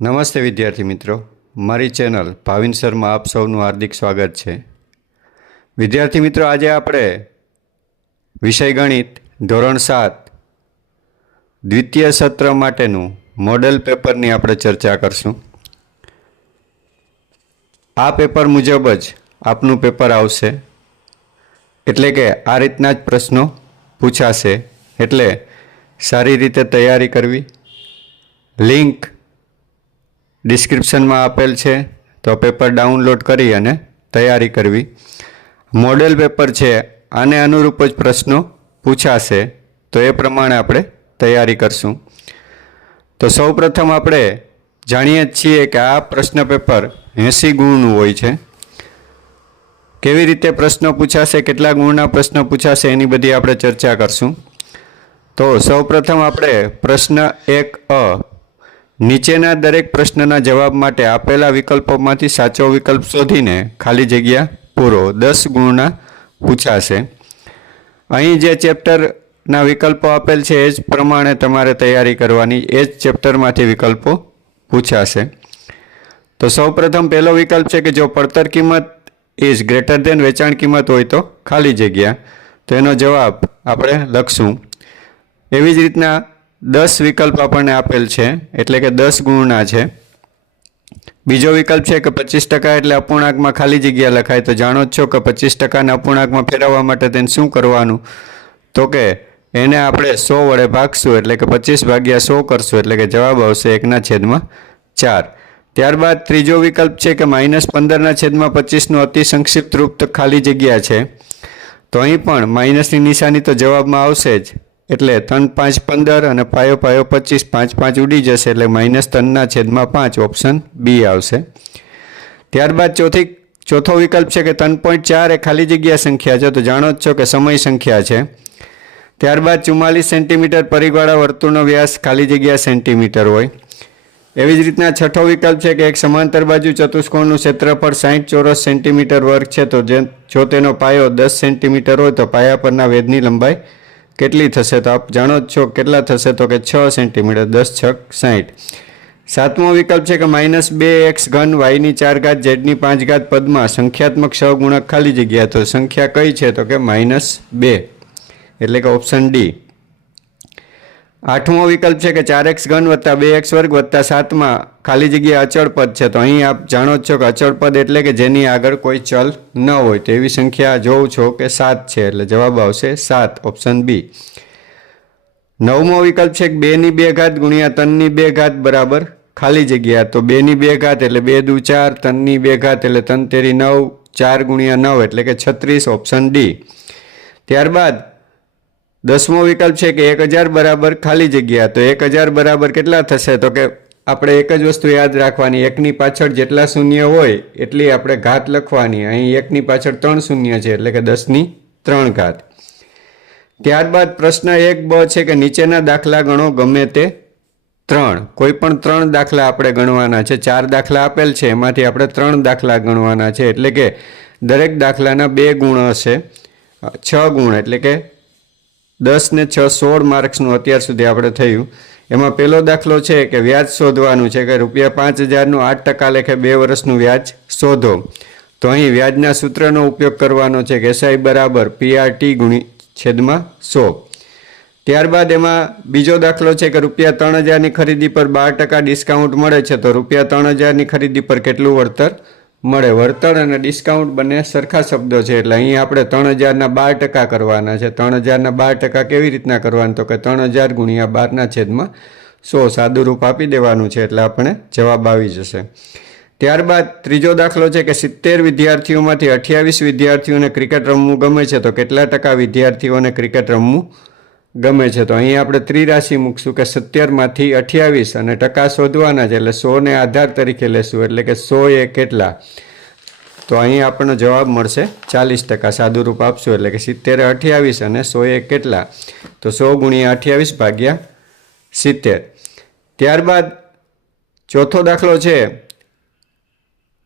નમસ્તે વિદ્યાર્થી મિત્રો, મારી ચેનલ ભાવિન શર્મા આપ સૌનું હાર્દિક સ્વાગત છે. વિદ્યાર્થી મિત્રો, આજે આપણે વિષય ગણિત ધોરણ 7 દ્વિતીય સત્ર માટેનું મોડેલ પેપરની આપણે ચર્ચા કરશું. આ પેપર મુજબ જ આપનું પેપર આવશે, એટલે કે આ રીતના જ પ્રશ્નો પૂછાશે. એટલે સારી રીતે તૈયારી કરવી. લિંક ડિસ્ક્રિપ્શનમાં આપેલ છે, તો પેપર ડાઉનલોડ કરી અને તૈયારી કરવી. મોડેલ પેપર છે, આને અનુરૂપ જ પ્રશ્નો પૂછાશે, તો એ પ્રમાણે આપણે તૈયારી કરશું. તો સૌપ્રથમ આપણે જાણીએ છીએ કે આ પ્રશ્ન પેપર 80 ગુણનું હોય છે. કેવી રીતે પ્રશ્નો પૂછાશે, કેટલા ગુણના પ્રશ્નો પૂછાશે, એની બધી આપણે ચર્ચા કરશું. તો સૌપ્રથમ આપણે પ્રશ્ન 1A, નીચેના દરેક પ્રશ્નના જવાબ માટે આપેલા વિકલ્પોમાંથી સાચો વિકલ્પ શોધીને ખાલી જગ્યા પૂરો, 10 ગુણના પૂછાશે. અહીં જે ચેપ્ટરના વિકલ્પો આપેલ છે એ જ પ્રમાણે તમારે તૈયારી કરવાની, એ જ ચેપ્ટરમાંથી વિકલ્પો પૂછાશે. તો સૌપ્રથમ પહેલો વિકલ્પ છે કે જો પડતર કિંમત ઇઝ ગ્રેટર ધેન વેચાણ કિંમત હોય તો ખાલી જગ્યા, તો એનો જવાબ આપણે લખશું. એવી જ રીતના 10 વિકલ્પ આપણને આપેલ છે, એટલે કે 10 ગુણના છે. બીજો વિકલ્પ છે કે 25% એટલે અપૂર્ણાંકમાં ખાલી જગ્યા લખાય. તો જાણો જ છો કે 25%ને અપૂર્ણાંકમાં ફેરવવા માટે તેને શું કરવાનું, તો કે એને આપણે 100 વડે ભાગશું, એટલે કે 25/100 કરશું, એટલે કે જવાબ આવશે 1/4. ત્યારબાદ ત્રીજો વિકલ્પ છે કે -15/25નું અતિ સંક્ષિપ્ત રૂપ તો ખાલી જગ્યા છે. તો અહીં પણ માઇનસની નિશાની તો જવાબમાં આવશે જ, એટલે 3×5 = 15 અને પાયો 25, 5 ઉડી જશે, એટલે -3/5, ઓપ્શન બી આવશે. ત્યારબાદ ચોથો વિકલ્પ છે કે 3.4 એ ખાલી જગ્યા સંખ્યા છે. તો જાણો જ છો કે સમય સંખ્યા છે. ત્યારબાદ 44 સેન્ટીમીટર પરિઘવાળા વર્તુળનો વ્યાસ ખાલી જગ્યા સેન્ટીમીટર હોય. એવી જ રીતના છઠ્ઠો વિકલ્પ છે કે એક સમાંતર બાજુ ચતુષ્કોણનું ક્ષેત્રફળ 60 ચોરસ સેન્ટીમીટર વર્ગ છે. તો જો તેનો પાયો 10 સેન્ટીમીટર હોય તો પાયા પરના વેધની લંબાઈ કેટલી થશે? તો આપ જાણો જ છો કેટલા થશે, તો કે 6 સેન્ટીમીટર, 10 × 6 = 60. સાતમો વિકલ્પ છે કે -2x3 y4 z5 પદમાં સંખ્યાત્મક સહગુણક ખાલી જગ્યા. તો સંખ્યા કઈ છે? તો કે -2, એટલે કે ઓપ્શન ડી. આઠમો વિકલ્પ છે કે 4x3 + 2x2 + 7માં ખાલી જગ્યા અચળ પદ છે. તો અહીં આપ જાણો જ છો કે અચળ પદ એટલે કે જેની આગળ કોઈ ચલ ન હોય. તો એવી સંખ્યા જોઉં છો કે 7 છે, એટલે જવાબ આવશે 7, ઓપ્શન બી. નવમો વિકલ્પ છે કે 2^2 × 3^2 બરાબર ખાલી જગ્યા. તો 2^2 એટલે 2 × 2 = 4, 3^2 એટલે 3 × 3 = 9, 4 × 9 એટલે કે 36, ઓપ્શન ડી. ત્યારબાદ 10મો વિકલ્પ છે કે 1000 બરાબર ખાલી જગ્યા. તો 1000 બરાબર કેટલા થશે? તો કે આપણે એક જ વસ્તુ યાદ રાખવાની, એકની પાછળ જેટલા શૂન્ય હોય એટલી આપણે ઘાત લખવાની. અહીં એકની પાછળ 3 શૂન્ય છે, એટલે કે 10^3. ત્યારબાદ પ્રશ્ન 1B છે કે નીચેના દાખલા ગણો ગમે તે 3. કોઈ પણ 3 દાખલા આપણે ગણવાના છે. 4 દાખલા આપેલ છે, એમાંથી આપણે 3 દાખલા ગણવાના છે, એટલે કે દરેક દાખલાના 2 ગુણ હશે, 6 ગુણ, એટલે કે 10 ને 6 16 માર્ક્સનું અત્યાર સુધી આપણે થયું. એમાં પહેલો દાખલો છે કે વ્યાજ શોધવાનું છે કે ₹5000નું 8% લેખે 2 વર્ષનું વ્યાજ શોધો. તો અહીં વ્યાજના સૂત્રનો ઉપયોગ કરવાનો છે કે SI = PRT/100. ત્યારબાદ એમાં બીજો દાખલો છે કે ₹3000ની ખરીદી પર 12% ડિસ્કાઉન્ટ મળે છે. તો ₹3000ની ખરીદી પર કેટલું વળતર મળે? વળતર અને ડિસ્કાઉન્ટ બંને સરખા શબ્દો છે, એટલે અહીં આપણે 3000ના 12% કરવાના છે. 3000ના 12% કેવી રીતના કરવાના? તો કે 3000 × 12/100 સાદું રૂપ આપી દેવાનું છે, એટલે આપણે જવાબ આવી જશે. ત્યારબાદ ત્રીજો દાખલો છે કે 70 વિદ્યાર્થીઓમાંથી 28 વિદ્યાર્થીઓને ક્રિકેટ રમવું ગમે છે. તો કેટલા ટકા વિદ્યાર્થીઓને ક્રિકેટ રમવું ગમે છે? તો અહીં આપણે ત્રિરાશિ મૂકશું કે 70માંથી 28 અને ટકા શોધવાના છે, એટલે 100 ને આધાર તરીકે લેશું, એટલે કે 100 એ કેટલા? તો અહીં આપણને જવાબ મળશે 40%. સાદું રૂપ આપશું, એટલે કે 70 એ 28 અને 100 એ કેટલા? તો 100 × 28/70. ત્યારબાદ ચોથો દાખલો છે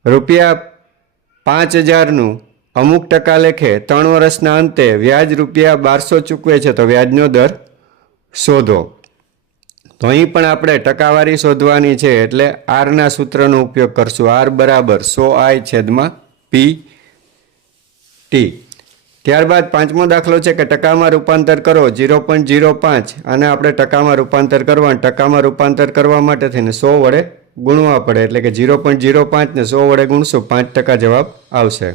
₹5000નું અમુક ટકા લેખે 3 વર્ષના અંતે વ્યાજ ₹1200 ચૂકવે છે. તો વ્યાજનો દર શોધો. તો તો અહીં પણ આપણે ટકાવારી શોધવાની છે એટલે આરના સૂત્રનો ઉપયોગ કરશું. આર બરાબર 100i/p t. ત્યારબાદ પાંચમો દાખલો છે કે ટકામાં રૂપાંતર કરો 0.05 અને આપણે ટકામાં રૂપાંતર કરવા, ટકામાં રૂપાંતર કરવા માટે થઈને 100 વડે ગુણવા પડે, એટલે કે 0.05 ને 100 વડે ગુણશું 5% જવાબ આવશે.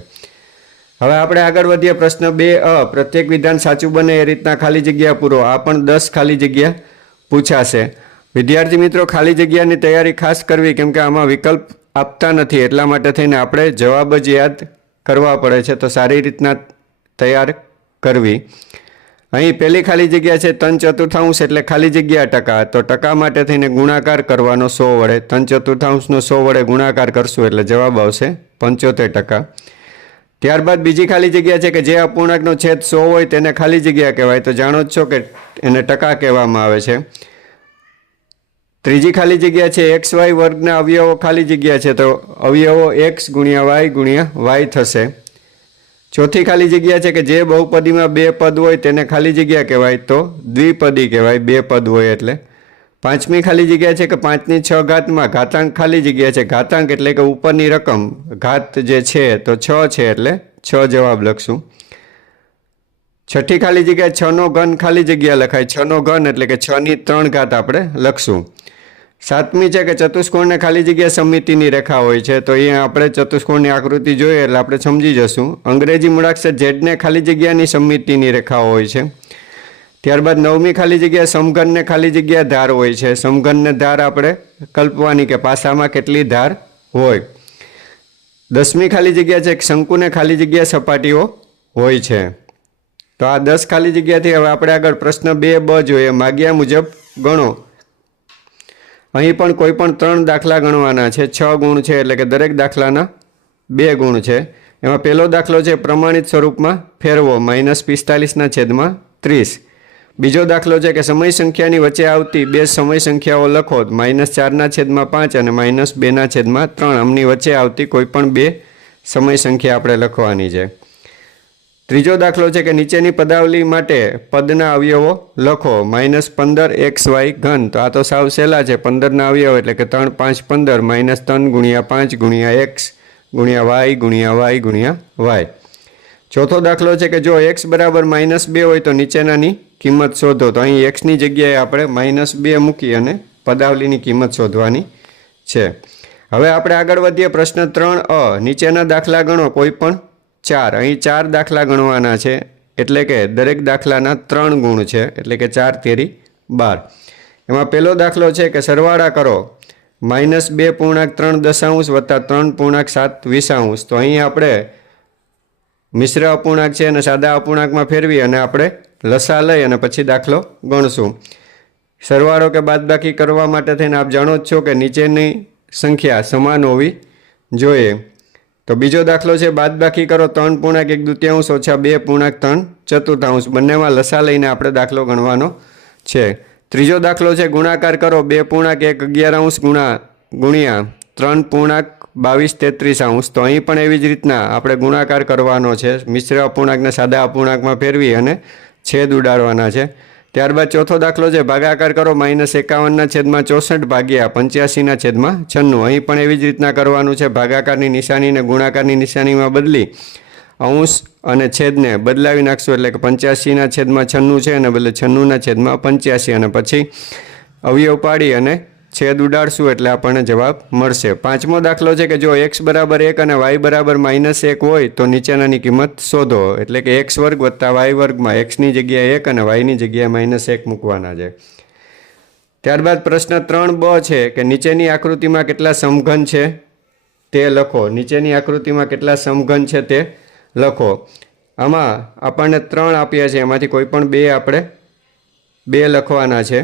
હવે આપણે આગળ વધીએ. પ્રશ્ન 2 પ્રત્યેક વિધાન સાચું બને એ રીતના ખાલી જગ્યા પૂરો. આ પણ 10 ખાલી જગ્યા પૂછાશે. વિદ્યાર્થી મિત્રો, ખાલી જગ્યાની તૈયારી ખાસ કરવી, કેમ કે આમાં વિકલ્પ આપતા નથી, એટલા માટે થઈને આપણે જવાબ જ યાદ કરવા પડે છે. તો સારી રીતના તૈયાર કરવી. અહીં પહેલી ખાલી જગ્યા છે 3/4 એટલે ખાલી જગ્યા ટકા. તો ટકા માટે થઈને ગુણાકાર કરવાનો 100 વડે. 3/4 100 વડે ગુણાકાર કરશું એટલે જવાબ આવશે 75%. ત્યારબાદ બીજી ખાલી જગ્યા છે કે જે અપૂર્ણાંકનો છેદ 100 હોય તેને ખાલી જગ્યા કહેવાય. તો જાણો જ છો કે એને ટકા કહેવામાં આવે છે. ત્રીજી ખાલી જગ્યા છે XY વર્ગના અવયવો ખાલી જગ્યા છે, તો અવયવો x ગુણ્યા y થશે. ચોથી ખાલી જગ્યા છે કે જે બહુપદીમાં 2 પદ હોય તેને ખાલી જગ્યા કહેવાય, તો દ્વિપદી કહેવાય, 2 પદ હોય એટલે. પાંચમી ખાલી જગ્યા છે કે 5/6 ઘાતમાં ઘાતાંક ખાલી જગ્યા છે. ઘાતાંક એટલે કે ઉપરની રકમ, ઘાત જે છે તો 6 છે એટલે 6 જવાબ લખશું. છઠ્ઠી ખાલી જગ્યા 6નો ઘન ખાલી જગ્યા લખાય. 6નો ઘન એટલે કે 6/3 ઘાત આપણે લખશું. સાતમી છે કે ચતુષ્કોણને ખાલી જગ્યા સમમિતિની રેખા હોય છે. તો અહીંયા આપણે ચતુષ્કોણની આકૃતિ જોઈએ એટલે આપણે સમજી જશું. અંગ્રેજી મૂળાક્ષર ઝેડને ખાલી જગ્યાની સમમિતિની રેખા હોય છે. ત્યારબાદ નવમી ખાલી જગ્યા સમઘનને ખાલી જગ્યા ધાર હોય છે. સમઘનને ધાર આપણે કલ્પવાની કે પાસામાં કેટલી ધાર હોય. 10મી ખાલી જગ્યા છે શંકુને ખાલી જગ્યા સપાટીઓ હોય છે. તો આ 10 ખાલી જગ્યાથી હવે આપણે આગળ પ્રશ્ન 2b જોઈએ. માગ્યા મુજબ ગણો. અહીં પણ કોઈ પણ 3 દાખલા ગણવાના છે. 6 ગુણ છે એટલે કે દરેક દાખલાના 2 ગુણ છે. એમાં પહેલો દાખલો છે પ્રમાણિત સ્વરૂપમાં ફેરવો -45/30. બીજો દાખલો છે કે સમય સંખ્યાની વચ્ચે આવતી 2 સમય સંખ્યાઓ લખો -4/5 અને -2/3. આમની વચ્ચે આવતી કોઈ પણ 2 સમય સંખ્યા આપણે લખવાની છે. ત્રીજો દાખલો છે કે નીચેની પદાવલી માટે પદના અવયવો લખો -15xy ઘન. તો આ તો સાવ સહેલા છે. 15ના અવયવ એટલે કે 3 5 15 -3 ગુણ્યા 5 ગુણ્યા x ગુણ્યા y ગુણ્યા y ગુણ્યા y. ચોથો દાખલો છે કે જો x બરાબર -2 હોય તો નીચેનાની કિંમત શોધો. તો અહીં xની જગ્યાએ આપણે -2 મૂકી અને પદાવલીની કિંમત શોધવાની છે. હવે આપણે આગળ વધીએ. પ્રશ્ન 3a નીચેના દાખલા ગણો કોઈ પણ 4. અહીં 4 દાખલા ગણવાના છે એટલે કે દરેક દાખલાના 3 ગુણ છે એટલે કે 4 તેરી 12. એમાં પહેલો દાખલો છે કે સરવાળા કરો -2.3 વત્તા 3.7. તો અહીં આપણે મિશ્ર અપૂર્ણાંક છે અને સાદા અપૂર્ણાંકમાં ફેરવી અને આપણે લસા લઈ અને પછી દાખલો ગણશું. સરવાળો કે બાદબાકી કરવા માટે થઈને આપ જાણો જ છો કે નીચેની સંખ્યા સમાન હોવી જોઈએ. તો બીજો દાખલો છે બાદબાકી કરો 3.1/2 ઓછા 2.3 બંનેમાં લસા લઈને આપણે દાખલો ગણવાનો છે. ત્રીજો દાખલો છે ગુણાકાર કરો 2.1/11 ગુણ્યા 3.2233. તો અહીં પણ એવી જ રીતના આપણે ગુણાકાર કરવાનો છે. મિશ્ર અપૂર્ણાંકને સાદા અપૂર્ણાંકમાં ફેરવી અને છેદ ઉડાડવાના છે. ત્યારબાદ ચોથો દાખલો છે ભાગાકાર કરો -51/64 ભાગ્યા 85/96. અહીં પણ એવી જ રીતના કરવાનું છે. ભાગાકારની નિશાનીને ગુણાકારની નિશાનીમાં બદલી અંશ અને છેદને બદલાવી નાખશું એટલે કે 85/96 છે અને બદલે 96/85 અને પછી અવયવ પાડી અને છેદ ઉડાડશું એટલે આપણને જવાબ મળશે. પાંચમો દાખલો છે કે જો x બરાબર 1 અને y બરાબર -1 હોય તો નીચેનાની કિંમત શોધો. એટલે કે x વર્ગ વત્તા y વર્ગમાં xની જગ્યાએ 1 અને yની જગ્યાએ -1 મૂકવાના છે. ત્યારબાદ પ્રશ્ન 3b છે કે નીચેની આકૃતિમાં કેટલા સમઘન છે તે લખો. નીચેની આકૃતિમાં કેટલા સમઘન છે તે લખો. આમાં આપણને 3 આપ્યા છે, એમાંથી કોઈ પણ 2 આપણે 2 લખવાના છે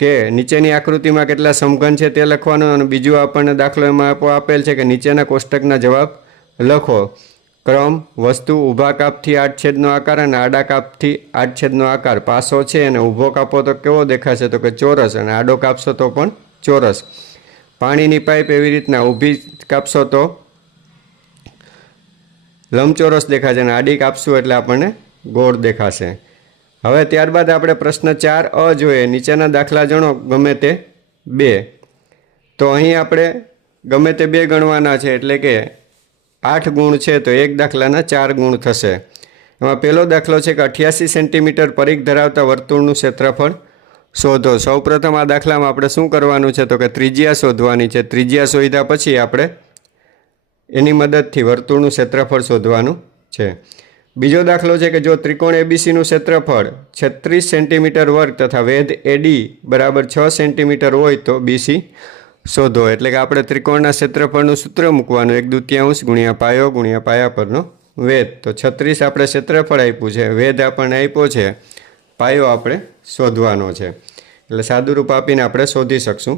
કે નીચેની આકૃતિમાં કેટલા સમઘન છે તે લખવાનું. અને બીજું આપણને દાખલો એમાં આપેલ છે કે નીચેના કોષ્ટકના જવાબ લખો. ક્રમ, વસ્તુ, ઊભા કાપથી 8 આકાર અને આડા કાપથી 8 આકાર. પાસો છે અને ઊભો કાપો તો કેવો દેખાશે તો કે ચોરસ, અને આડો કાપશો તો પણ ચોરસ. પાણીની પાઇપ એવી રીતના ઊભી કાપશો તો લંબચોરસ દેખાશે અને આડી કાપશું એટલે આપણને ગોળ દેખાશે. હવે ત્યારબાદ આપણે પ્રશ્ન 4 જોઈએ, નીચેના દાખલા ગણો ગમે તે 2. તો અહીં આપણે ગમે તે 2 ગણવાના છે, એટલે કે 8 ગુણ છે તો એક દાખલાના 4 ગુણ થશે. એમાં પહેલો દાખલો છે કે 88 સેન્ટીમીટર પરિઘ ધરાવતા વર્તુળનું ક્ષેત્રફળ શોધો. સૌપ્રથમ આ દાખલામાં આપણે શું કરવાનું છે તો કે ત્રિજ્યા શોધવાની છે. ત્રિજ્યા શોધ્યા પછી આપણે એની મદદથી વર્તુળનું ક્ષેત્રફળ શોધવાનું છે. બીજો દાખલો છે કે જો ત્રિકોણ એબીસીનું ક્ષેત્રફળ 36 સેન્ટીમીટર વર્ગ તથા વેધ એડી બરાબર 6 સેન્ટીમીટર હોય તો બીસી શોધો. એટલે કે આપણે ત્રિકોણના ક્ષેત્રફળનું સૂત્ર મૂકવાનું, 1/2 ગુણ્યા પાયો ગુણ્યા પાયા પરનો વેધ. તો 36 આપણે ક્ષેત્રફળ આપ્યું છે, વેધ આપણને આપ્યો છે, પાયો આપણે શોધવાનો છે. એટલે સાદુરૂપ આપીને આપણે શોધી શકશું.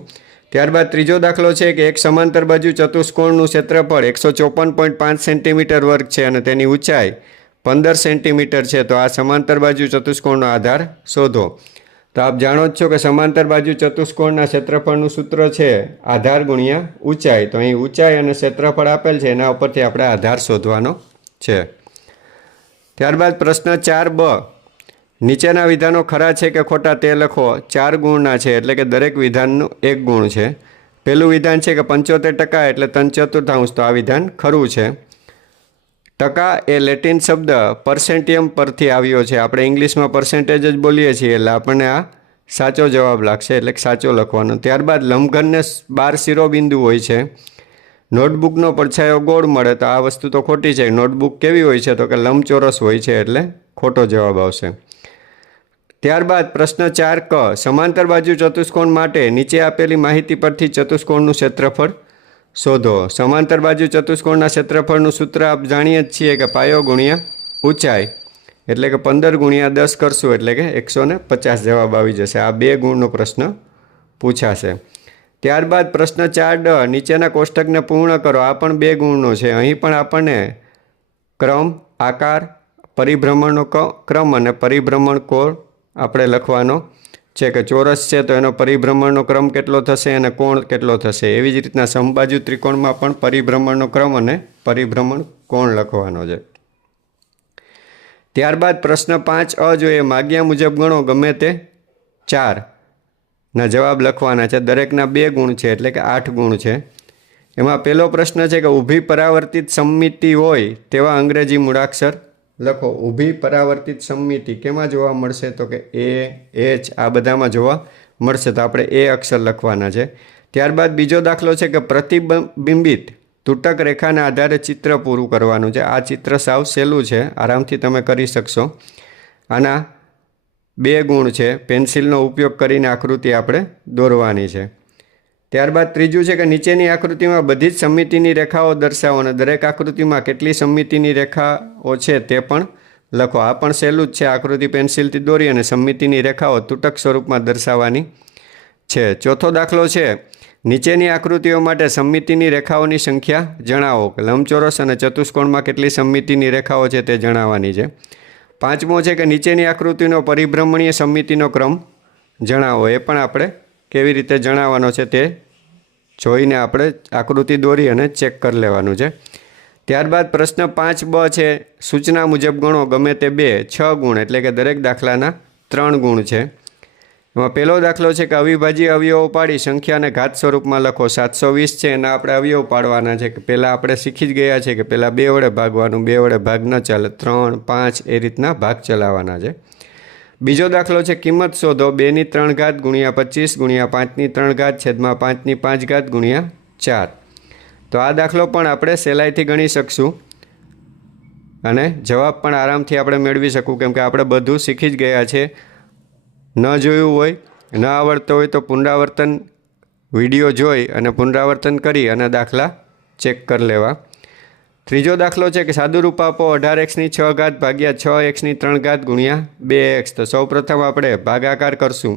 ત્યારબાદ ત્રીજો દાખલો છે કે એક સમાંતર બાજુ ચતુષ્કોણનું ક્ષેત્રફળ 154.5 સેન્ટીમીટર વર્ગ છે અને તેની ઊંચાઈ 15 સેન્ટીમીટર છે. તો આ સમાંતર બાજુ ચતુષ્કોણનો આધાર શોધો. તો આપ જાણો જ છો કે સમાંતર બાજુ ચતુષ્કોણના ક્ષેત્રફળનું સૂત્ર છે આધાર ગુણ્યા ઊંચાઈ. તો અહીં ઊંચાઈ અને ક્ષેત્રફળ આપેલ છે, એના ઉપરથી આપણે આધાર શોધવાનો છે. ત્યારબાદ પ્રશ્ન 4b, નીચેના વિધાનો ખરા છે કે ખોટા તે લખો. 4 ગુણના છે, એટલે કે દરેક વિધાનનું 1 ગુણ છે. પહેલું વિધાન છે કે 75% એટલે 3/4. તો આ વિધાન ખરું છે. ટકા એ લેટિન શબ્દ પર્સેન્ટિયમ પરથી આવ્યો છે. આપણે ઇંગ્લિશમાં પર્સેન્ટેજ જ બોલીએ છીએ, એટલે આપણને આ સાચો જવાબ લાગશે, એટલે સાચો લખવાનો. ત્યારબાદ લંબઘનને 12 શિરોબિંદુ હોય છે. નોટબુકનો પડછાયો ગોળ મળે, તો આ વસ્તુ તો ખોટી છે. નોટબુક કેવી હોય છે તો કે લંબચોરસ હોય છે, એટલે ખોટો જવાબ આવશે. ત્યારબાદ પ્રશ્ન 4ક, સમાંતર બાજુ ચતુષ્કોણ માટે નીચે આપેલી માહિતી પરથી ચતુષ્કોણનું ક્ષેત્રફળ શોધો. સમાંતર બાજુ ચતુષ્કોણના ક્ષેત્રફળનું સૂત્ર આપ જાણીએ જ છીએ કે પાયો ગુણ્યા ઊંચાઈ, એટલે કે 15 ગુણ્યા 10 કરશું એટલે કે 150 જવાબ આવી જશે. આ 2 ગુણનો પ્રશ્ન પૂછાશે. ત્યારબાદ પ્રશ્ન 4d, નીચેના કોષ્ટકને પૂર્ણ કરો. આ પણ 2 ગુણનો છે. અહીં પણ આપણને ક્રમ, આકાર, પરિભ્રમણનો ક્રમ અને પરિભ્રમણ કોણ આપણે લખવાનો છે કે ચોરસ છે તો એનો પરિભ્રમણનો ક્રમ કેટલો થશે અને કોણ કેટલો થશે. એવી જ રીતના સમબાજુ ત્રિકોણમાં પણ પરિભ્રમણનો ક્રમ અને પરિભ્રમણ કોણ લખવાનો છે. ત્યારબાદ પ્રશ્ન 5a જોઈએ, માગ્યા મુજબ ગણો ગમે તે 4 ના જવાબ લખવાના છે. દરેકના 2 ગુણ છે, એટલે કે 8 ગુણ છે. એમાં પહેલો પ્રશ્ન છે કે ઊભી પરાવર્તિત સમમિતિ હોય તેવા અંગ્રેજી મૂળાક્ષર લખો. ઊભી પરાવર્તિત સમમિતિ કેમાં જોવા મળશે તો કે એ, એચ આ બધામાં જોવા મળશે. તો આપણે એ અક્ષર લખવાના છે. ત્યારબાદ બીજો દાખલો છે કે પ્રતિબિંબિત તૂટક રેખાના આધારે ચિત્ર પૂરું કરવાનું છે. આ ચિત્ર સાવ સહેલું છે, આરામથી તમે કરી શકશો. આના 2 ગુણ છે. પેન્સિલનો ઉપયોગ કરીને આકૃતિ આપણે દોરવાની છે. ત્યારબાદ ત્રીજું છે કે નીચેની આકૃતિમાં બધી જ સમમિતિની રેખાઓ દર્શાવો અને દરેક આકૃતિમાં કેટલી સમમિતિની રેખાઓ છે તે પણ લખો. આ પણ સહેલું જ છે. આકૃતિ પેન્સિલથી દોરી અને સમમિતિની રેખાઓ તૂટક સ્વરૂપમાં દર્શાવવાની છે. ચોથો દાખલો છે, નીચેની આકૃતિઓ માટે સમમિતિની રેખાઓની સંખ્યા જણાવો. લંબચોરસ અને ચતુષ્કોણમાં કેટલી સમમિતિની રેખાઓ છે તે જણાવવાની છે. પાંચમો છે કે નીચેની આકૃતિનો પરિભ્રમણીય સમમિતિનો ક્રમ જણાવો. એ પણ આપણે કેવી રીતે જણાવવાનો છે તે જોઈને આપણે આકૃતિ દોરી અને ચેક કરી લેવાનું છે. ત્યારબાદ પ્રશ્ન 5b છે, સૂચના મુજબ ગણો ગમે તે 6 ગુણ, એટલે કે દરેક દાખલાના 3 ગુણ છે. એમાં પહેલો દાખલો છે કે અવિભાજ્ય અવયવો પાડી સંખ્યાને ઘાત સ્વરૂપમાં લખો. 720 છે, એના આપણે અવયવ પાડવાના છે. કે પહેલાં આપણે શીખી જ ગયા છે કે પહેલાં 2 વડે ભાગવાનું, 2 વડે ભાગ ન ચાલે, 3, 5 એ રીતના ભાગ ચલાવવાના છે. બીજો દાખલો છે કિંમત શોધો. 2/3 ગુણ્યા 25 ગુણ્યા 5/3 છેદમાં 5/5 ગુણ્યા 4. તો આ દાખલો પણ આપણે સહેલાઈથી ગણી શકશું અને જવાબ પણ આરામથી આપણે મેળવી શકું, કેમ કે આપણે બધું શીખી જ ગયા છે. ન જોયું હોય, ન આવડતો હોય તો પુનરાવર્તન વિડીયો જોઈ અને પુનરાવર્તન કરી અને દાખલા ચેક કરી લેવા. ત્રીજો દાખલો છે કે સાદુરૂપ આપો. 18x6 ભાગ્યા 6x3 ગુણ્યા 2x. તો સૌપ્રથમ આપણે ભાગાકાર કરશું.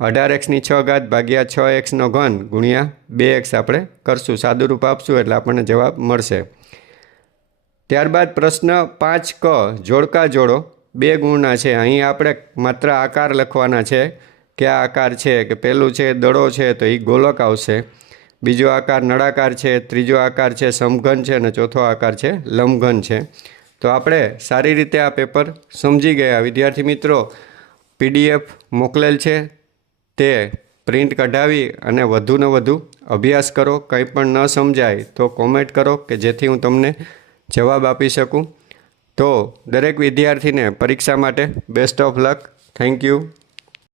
18x6 ભાગ્યા 6x3 ગુણ્યા 2x આપણે કરશું. સાદુરૂપ આપશું એટલે આપણને જવાબ મળશે. ત્યારબાદ પ્રશ્ન 5ક, જોડકા જોડો. 2 ગુણના છે. અહીં આપણે માત્ર આકાર લખવાના છે. કયા આકાર છે કે પહેલું છે દડો છે તો એ ગોલક આવશે. બીજો આકાર નળાકાર છે, ત્રીજો આકાર છે સમઘન છે અને ચોથો આકાર છે લંબઘન છે. તો આપણે સારી રીતે આ પેપર સમજી ગયા. વિદ્યાર્થી મિત્રો, PDF મોકલેલ છે તે પ્રિન્ટ કઢાવી અને વધુને વધુ અભ્યાસ કરો. કંઈ પણ ન સમજાય તો કોમેન્ટ કરો કે જેથી હું તમને જવાબ આપી શકું. તો દરેક વિદ્યાર્થીને પરીક્ષા માટે best of luck. Thank you.